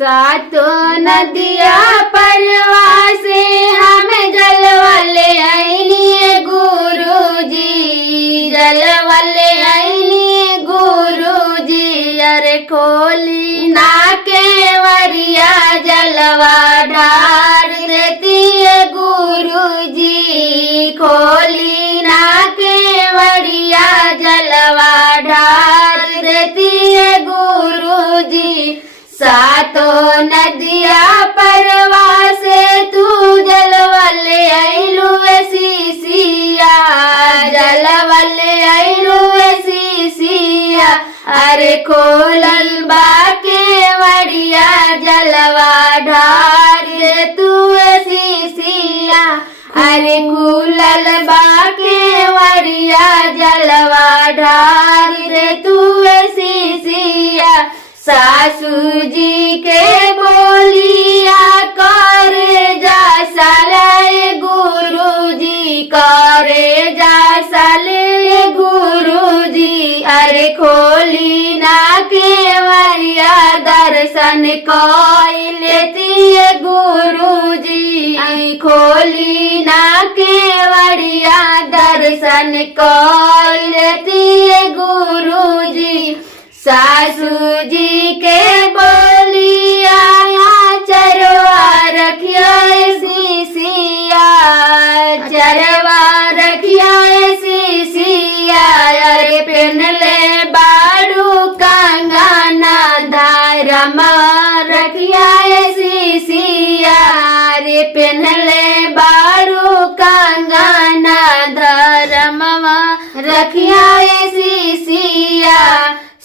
सातों नदिया परवा से हम जलवले आईनी गुरुजी, जलवले आईनी गुरुजी। अरे खोली ना केवरिया जलवा ढार देती गुरुजी, खोली ना केवरिया जलवा ढार देती गुरुजी। सातों नदिया परवा से तू जलवले आइलू सीसिया, जलवले आइलू सीसिया। अरे खोलल बाके वड़िया जलवा ढार दे तू सीसिया, अरे खुलल बाके वड़िया जलवा ढार दे तू सीसिया। सासू जी के बोलिया करे जा साले गुरुजी, करे जा साले गुरुजी। अरे खोली ना केवरिया दर्शन कोई लेती गुरुजी, खोली ना केवरिया दर्शन कोई लेती गुरुजी। सासू जी के बोलिया चरवा रखिया सीसिया, चरवा रखिया सीसिया। अरे पहनले बाड़ू कंगना धारमा रखिया सीसिया, अरे पहनले बाड़ू कंगना धरमा रखिया सीसिया।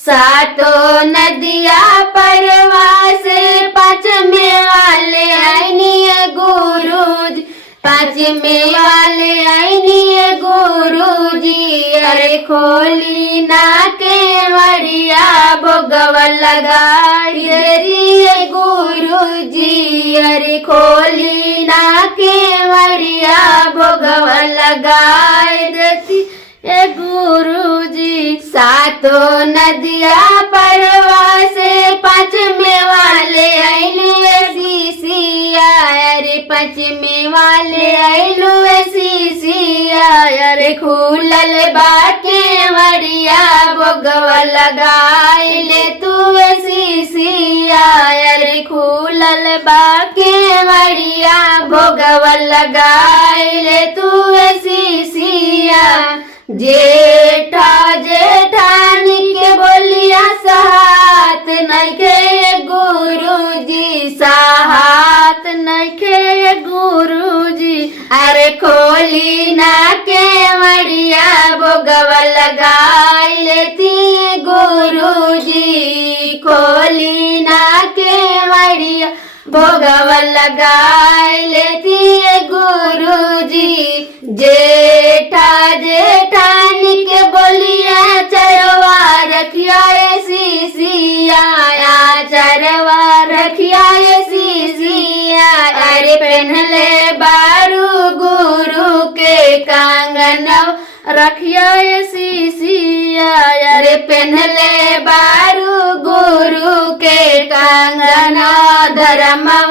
सातों नदिया परवा से पाँच में वाले आईनी गुरुजी, पाँच में वाले आईनी गुरुजी। अरे खोली ना केवरिया भोगव लगाई रे गुरुजी, अरे खोली ना केवरिया भोगव लगाई देती गुरुजी। सातों नदिया परवा से पाँच में वाले आइलू सीसिया, अरे पाँच में वाले आइलू सीसिया। अरे खुलल बाके वड़िया भोगव लगाई ले तू सीसिया, अरे खुलल बाके वड़िया भोगव लगाई ले तू सीसिया। जेठा जेठानी के बोलिया साथ नइखे गुरुजी, साथ नइखे गुरुजी। अरे खोली ना केवरिया भोगव लगाई लेती गुरुजी, खोली ना केवरिया भोगव लगाई लेती गुरुजी। जेठा जेठानी के बोलिया चरवा रखिया सीसिया, चरवा रखिया सीसिया। अरे पहनले बारू गुरु के कंगना रखिया सीसिया, अरे पहनले बारू गुरु के कंगना धरमा